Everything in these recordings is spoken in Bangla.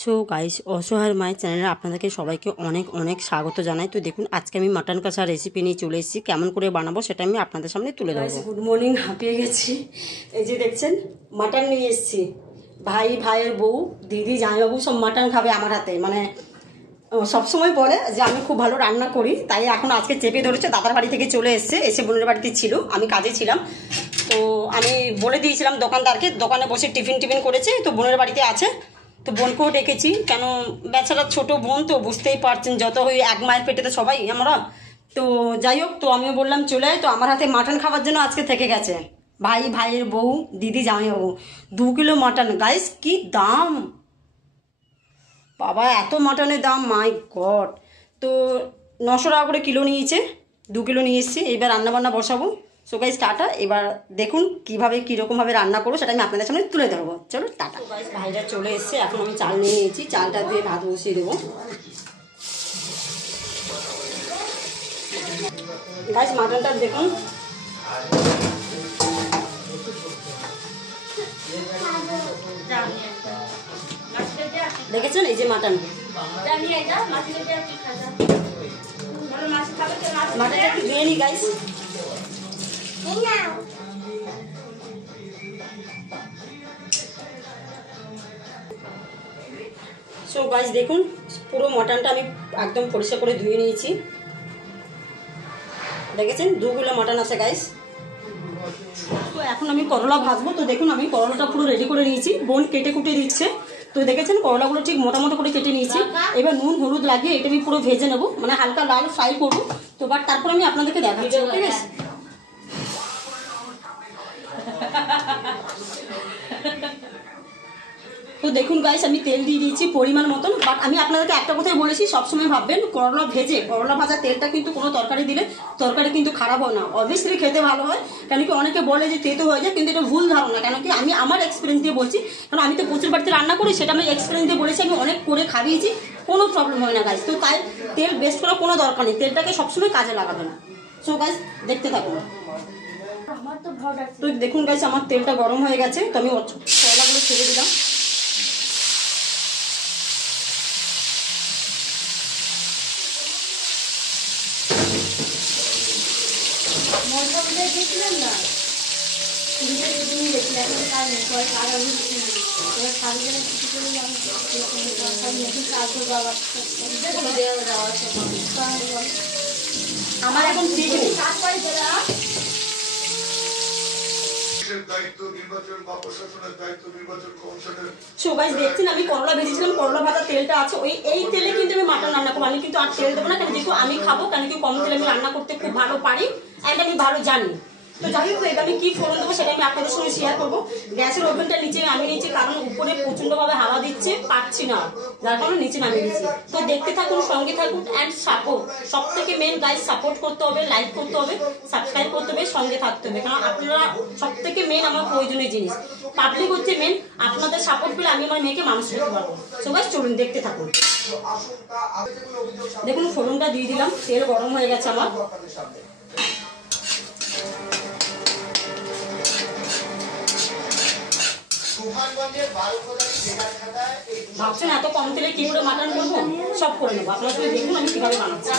সো গাইস, অসহায়ের মায়ের চ্যানেলে আপনাদেরকে সবাইকে অনেক অনেক স্বাগত জানাই। তো দেখুন, আজকে আমি মাটন কষা রেসিপি নিয়ে চলে এসেছি। কেমন করে বানাবো সেটা আমি আপনাদের সামনে তুলে ধরবো। গুড মর্নিং, হাঁপিয়ে গেছি। এই যে দেখছেন, মাটন নিয়ে এসেছি। ভাইয়ের বউ, দিদি, জামাইবাবু সব মাটন খাবে আমার হাতে। মানে সবসময় বলে যে আমি খুব ভালো রান্না করি, তাই এখন আজকে চেপে ধরেছে। দাদার বাড়ি থেকে চলে এসে বোনের বাড়িতে ছিল, আমি কাজে ছিলাম। তো আমি বলে দিয়েছিলাম দোকানদারকে, দোকানে বসে টিফিন করেছে। তো বোনের বাড়িতে আছে, তো বোনকেও ডেকেছি। কেন, বেচারা ছোট বোন, তো বুঝতেই পারছেন, যত ওই এক মায়ের পেটে তো সবাই আমরা। তো যাই হোক, তো আমিও বললাম চলে আয়। তো আমার হাতে মাটন খাওয়ার জন্য আজকে থেকে গেছে ভাইয়ের বউ, দিদি, জামাইবাবু। 2 কিলো মাটন গাইস, কি দাম বাবা! এত মাটনের দাম, মাই গড। তো 900 টাকা করে কিলো নিয়েছে। 2 কিলো নিয়ে এসেছি। এবার রান্নাবান্না বসাবো। So guys, tata. এবার দেখুন কীভাবে কীরকমভাবে রান্না করবো সেটা আমি আপনাদের সামনে তুলে ধরবো। চলো টাটা। গাইস, ভাইরা চলে এসছে। এখন আমি চাল নিয়ে নিয়েছি, চালটা দিয়ে ভাত বসিয়ে দেবো। গাইস, মাটনটা দেখুন। দেখেছেন, এই যে মাটন। মাটনটা একটু দিয়ে নি গাইস। সো গাইস দেখুন, পুরো মটনটা আমি একদম পরিষ্কার করে ধুয়ে নিয়েছি। দেখেছেন, 2 কিলো মটন আছে গাইস। তো এখন আমি করলা ভাজবো। তো দেখুন, আমি করলাটা পুরো রেডি করে নিয়েছি। বোন কেটে কুটে দিচ্ছে। তো দেখেছেন, করলাগুলো ঠিক মোটা করে কেটে নিয়েছি। এবার নুন হলুদ লাগিয়ে এটা আমি পুরো ভেজে নেবো, মানে হালকা লাল ফ্রাই করবো। তো বাট তারপর আমি আপনাদেরকে দেখাচ্ছি, ঠিক আছে? তো দেখুন গাইস, আমি তেল দিয়ে দিয়েছি পরিমাণ মতন। বাট আমি আপনাদেরকে একটা কথাই বলেছি, সবসময় ভাববেন করলা ভাজা তেলটা কিন্তু কোনো তরকারি দিলে তরকারি কিন্তু খারাপ হয় না, অবভিয়াসলি খেতে ভালো হয়। কেন কি অনেকে বলে যে তেতো হয়ে যায়, কিন্তু এটা ভুল ধারণা। কেন কি আমি আমার এক্সপিরিয়েন্স দিয়ে বলছি, কারণ আমি তো প্রচুর বাড়িতে রান্না করি, সেটা আমি এক্সপিরিয়েন্স দিয়ে বলেছি। আমি অনেক করে খাইয়েছি, কোনো প্রবলেম হয় না গাইস। তো তাই তেল বেস্ট করার কোনো দরকার নেই, তেলটাকে সবসময় কাজে লাগাবে না। সো গাইস দেখতে থাকুন। তো দেখুন গাইস, আমার তেলটা গরম হয়ে গেছে। তো আমি করলাগুলো ছেড়ে দিলাম। আমার এখন দেখছেন, আমি করলা ভেজেছিলাম, করলা ভাজা তেলটা আছে এই তেলে কিন্তু আমি মাটন রান্না করবো। আমি কিন্তু আর তেল দেবো না, কেন যেহেতু আমি খাবো। কেন কি কম তেলে আমি রান্না করতে খুব ভালো পারি, অ্যান্ড আমি ভালো জানি। তো যাই হোক, এবার আমি কি ফোড়ন দেবো সেটা আমি আপনাদের সঙ্গে শেয়ার করবো। গ্যাসের ওভেনটা নিচে নামিয়ে নিয়েছি, কারণ উপরে প্রচন্ডভাবে হাওয়া দিচ্ছে, পাচ্ছি না, যার কারণে নিচে নামিয়ে নিয়েছি। তো দেখতে থাকুন, সঙ্গে থাকুন, অ্যান্ড সাপোর্ট। সব থেকে মেন গাইজ, সাপোর্ট করতে হবে, লাইক করতে হবে, সাবস্ক্রাইব করতে হবে, সঙ্গে থাকতে হবে। কারণ আপনারা সব থেকে মেন আমার প্রয়োজনীয় জিনিস। পাবলিক হচ্ছে মেন। আপনাদের সাপোর্ট পেলে আমি আমার মেয়েকে মানুষ করতে পারবো। সো গাইজ চলুন, দেখতে থাকুন। দেখুন, ফোড়নটা দিয়ে দিলাম, তেল গরম হয়ে গেছে আমার। ভাবছেন এত কম তেলে কি করে মাটন করবো? সব করে নেবো, আপনারা শুধু দেখুন আমি কিভাবে বানাচ্ছি।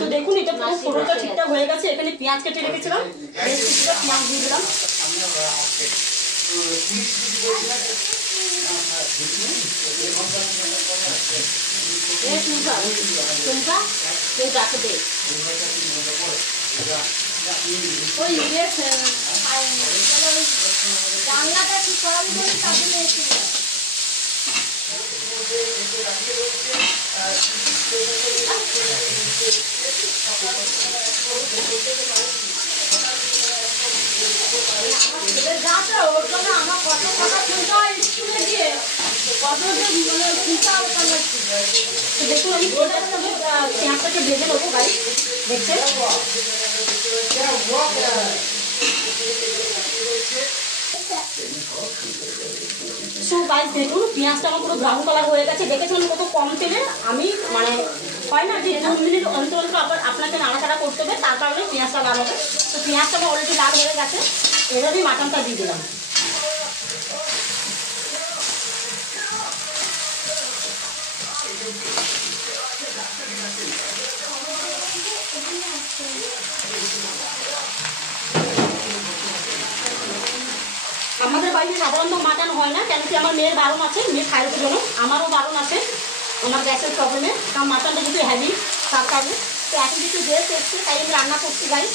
তো দেখুন, এটা পুরো ফোড়নটা ঠিকঠাক হয়ে গেছে। এখানে পেঁয়াজ কেটে রেখেছিলাম, বেশ কিছুটা পেঁয়াজ দিয়ে দিলাম। বাংলাটা কি করাবি বলে তার জন্য ওর জন্য আমার কত কথা শুনতে হয় স্কুলে গিয়ে, কত শুনতে হবে। দেখুন, আমি পেঁয়াজটাকে ভেজে নেবো গাইস, দেখছেন। সো গাইস দেখুন, পেঁয়াজটা আমার পুরো ব্রাউন কালার হয়ে গেছে। দেখেছেন কত কম তেলে আমি মানে হয় না যে 2 মিনিট অন্তর অন্তর আবার আপনাকে নাড়াচাড়া করতে হবে, তার কারণে পেঁয়াজটা লাল হবে। তো পেঁয়াজটা অলরেডি লাল হয়ে গেছে, এবার আমি মাটনটা দিয়ে দিলাম। আমাদের বাড়িতে সাধারণত মাটন হয় না, কেন কি আমার মেয়ের বারণ আছে, মেয়ে খায় জন্য, আমারও বারণ আছে আমার গ্যাসের প্রবলেমে, কারণ মাটনটা কিন্তু হেভি, তার কারণে। তো এখন কিছু গ্যাস এসছে, তাই আমি রান্না করছি গাইস।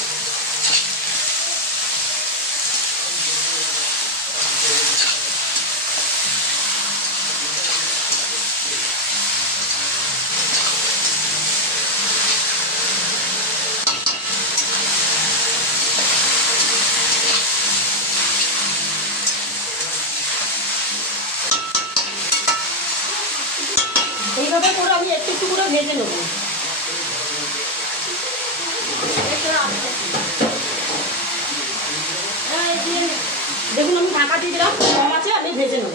এইভাবে করে আমি একটু একটু করে ভেজে নেব। দেখুন আমি ঢাকা দিয়ে দিলাম, কম আছে, আমি ভেজে নেব।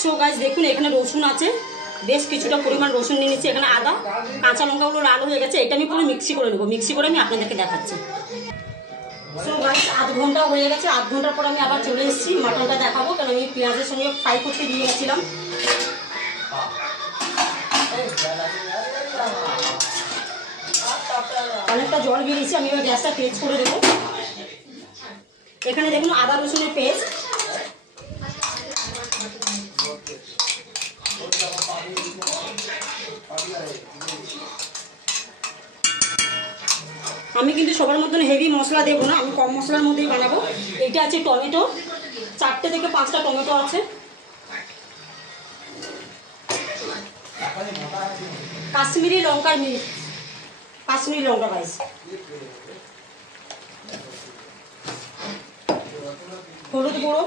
সো গাইস দেখুন এখানে রসুন আছে, বেশ কিছুটা পরিমাণ রসুন নিয়ে নিচ্ছি, এখানে আদা, কাঁচা লঙ্কাগুলো লাল হয়ে গেছে, এটা আমি পুরো মিক্সি করে নেবো। মিক্সি করে আমি আপনাদেরকে দেখাচ্ছি। সো গাইস আধ ঘন্টা হয়ে গেছে, আধ ঘন্টার পর আমি আবার চলে এসেছি মাটনটা দেখাবো, কারণ আমি পেঁয়াজের সঙ্গে ফ্রাই করতে দিয়ে গেছিলাম। অনেকটা জল বেরিয়েছে, আমি এবার গ্যাসটা তেজ করে দেবো। এখানে দেখুন আদা রসুনের পেস্ট, আমি কিন্তু সবার মতন হেভি মশলা দেবো না, আমি কম মশলার মধ্যেই বানাবো। এটা আছে টমেটো, 4টে থেকে 5টা টমেটো আছে, কাশ্মীরি লঙ্কার মির্চ, কাশ্মীরি লঙ্কা গাইস, হলুদ গুঁড়ো,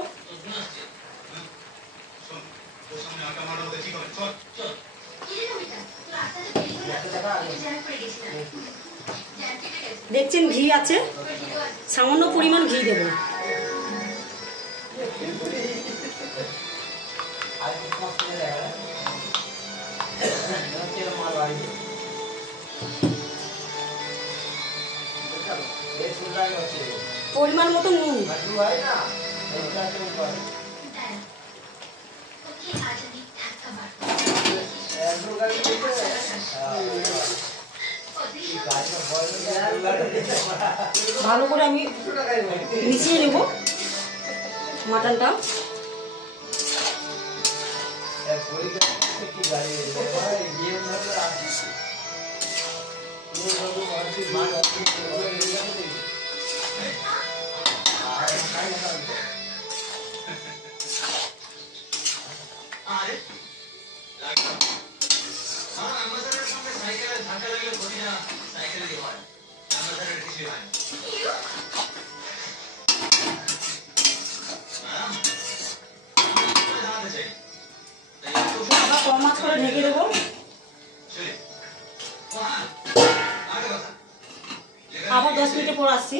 দেখছেন ঘি আছে, সামান্য পরিমাণ ঘি দেব। পরিমাণ মতো নুন, ভালো করে আমি মিশিয়ে নেব মাটনটা। কম আঁচ করে ঢেকে দেবো। আবার 10 মিনিট পর আসছি।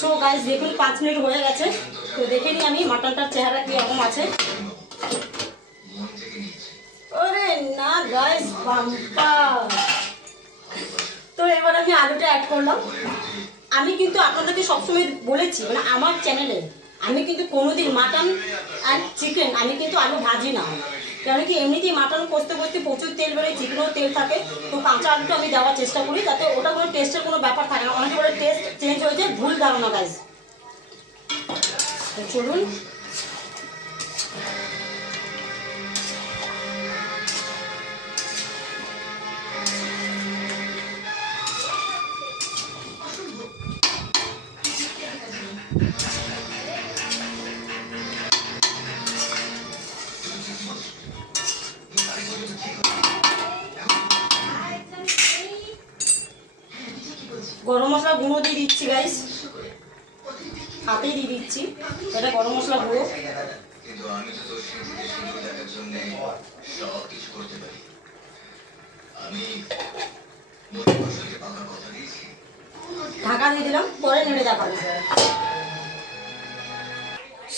সো গাইস দেখুন 5 মিনিট হয়ে গেছে, তো দেখে নিই আমি মাটনটার চেহারা কি রকম আছে। আরে না গাইস বাম্পার। তো এবার আমি আলুটা অ্যাড করলাম। আমি কিন্তু আপনাদেরকে সবসময় বলেছি, মানে আমার চ্যানেলে আমি কিন্তু কোনোদিন মাটন আর চিকেন আমি কিন্তু আলু ভাজি না, কারণ কি এমনিতেই মাটন কষতে কষতে প্রচুর তেল বেরোয়, চিকেনও তেল থাকে, তো কাঁচা আলুটা আমি দেওয়ার চেষ্টা করি যাতে ওটা কোনো টেস্টের কোনো ব্যাপার থাকে না। অনেক করে টেস্ট চেঞ্জ হয়ে যায়, ভুল ধারণা গাইস। তো চলুন গরম মশলা গুঁড়ো দিয়ে দিচ্ছি গাইস, হাতেই দিয়ে দিচ্ছি, এটা গরম মশলা গুঁড়ো। ঢাকা দিয়ে দিলাম, পরে নেড়ে দেখাবো।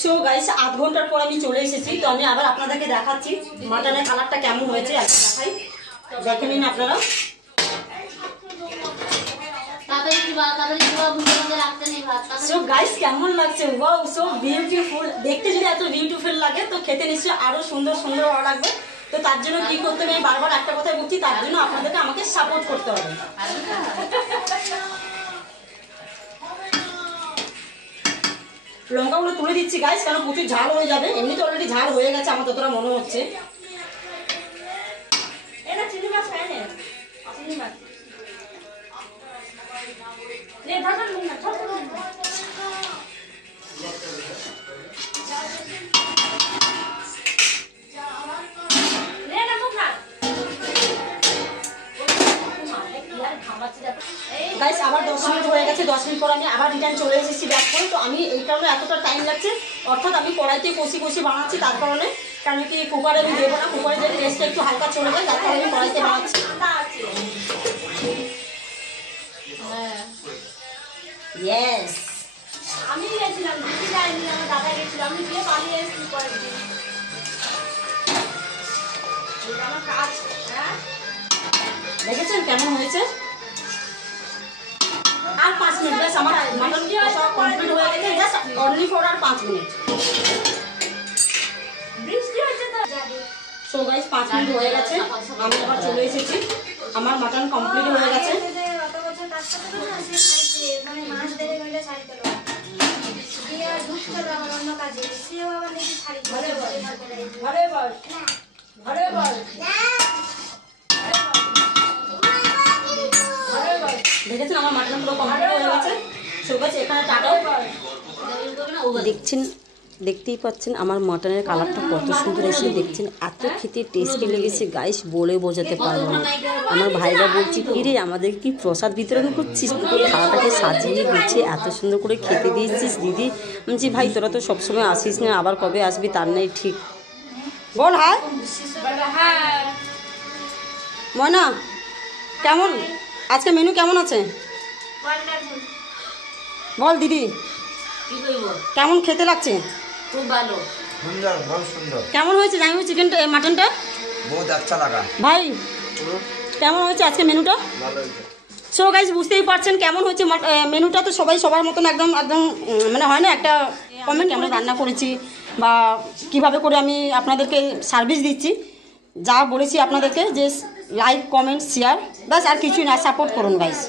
সো গাইস 8 ঘন্টার পর আমি চলে এসেছি। তো আমি আবার আপনাদেরকে দেখাচ্ছি মাটনের কালারটা কেমন হয়েছে। আজকে দেখাই, দেখে নিন আপনারা। সো গাইস কেমন লাগছে? Wow, so beautiful. দেখতে যদি এত বিউটিফুল লাগে তো খেতে নিশ্চয়ই আরো সুন্দর সুন্দর ভালো লাগবে। তো তার জন্য কি করতে হবে, আমি বারবার একটা কথাই বলছি, তার জন্য আপনাদেরকে আমাকে সাপোর্ট করতে হবে। লঙ্কাগুলো তুলে দিচ্ছি গাইস, কারণ প্রচুর ঝাল হয়ে যাবে। এমনিতে অলরেডি ঝাল হয়ে গেছে আমার যতটা মনে হচ্ছে। এটা চিংড়ি মাছ খায় না, চিংড়ি মাছ নে ঢাকা নুন না ছোট ছোট। গাইস আবার 10 মিনিট হয়ে গেছে। 10 মিনিট পর আমি আবার রিটার্ন চলে এসেছি ব্যাক করে। তো আমি এই কারণে এতটা টাইম লাগছে, অর্থাৎ আমি কড়াইতে কষি কষি বানাচ্ছি তার কারণে। কারণ কি কুকারে আমি দেবো না, কুকারে যে টেস্টটা একটু হালকা চলে যায়, তার কারণে আমি কড়াইতে বানাচ্ছি। ইয়েস, আমি গেছিলাম, দিদি যাইনি, আমার দাদা গেছিল, আমি গিয়ে পালিয়ে এসেছি পরের দিন। এটা আমার কাজ। হ্যাঁ দেখেছেন কেমন হয়েছে? আর 5 মিনিট ব্যাস, আমার মাটন কষা কমপ্লিট হয়ে গেছে। জাস্ট অনলি ফর আর 5 মিনিট। বৃষ্টি হচ্ছে তো। সো গাইস 5 মিনিট হয়ে গেছে, আমি আবার চলে এসেছি। আমার মাটন কমপ্লিট হয়ে গেছে। দেখেছেন আমার মাটন পুরো কমপ্লিট হয়ে গেছে। সো গাইস এখানে টাটাও দেখছেন, দেখতেই পাচ্ছেন আমার মাটনের কালারটা কত সুন্দর এসে। দেখছেন এত খেতে টেস্টি লেগেছে গাইস, বলে বোঝাতে পারবো না। আমার ভাইরা বলছি কি রে আমাদের কি প্রসাদ বিতরণ করছিস, তোর খাওয়াটাকে সাজিয়ে গুছিয়ে এত সুন্দর করে খেতে দিয়েছিস দিদি। বলছি ভাই তোরা তো সবসময় আসিস না, আবার কবে আসবি তার নেই ঠিক। বল হ্যাঁ ময়না, কেমন আজকে মেনু কেমন আছে বল দিদি, কেমন খেতে লাগছে? খুব ভালো, সুন্দর, बहुत সুন্দর। কেমন হয়েছে জানি চিকেনটা মাটনটা? बहुत अच्छा लगा ভাই কেমন হয়েছে আজকে মেনুটা? ভালো হয়েছে। সো গাইস বুঝতেই পারছেন কেমন হয়েছে মেনুটা। তো সবাই সবার মতন একদম একদম মানে হয় না একটা কমেন্ট আমরা রান্না করেছি বা কিভাবে করে আমি আপনাদেরকে সার্ভিস দিচ্ছি, যা বলেছি আপনাদেরকে যে লাইক কমেন্ট শেয়ার, বাস আর কিছুই না, সাপোর্ট করুন গাইস।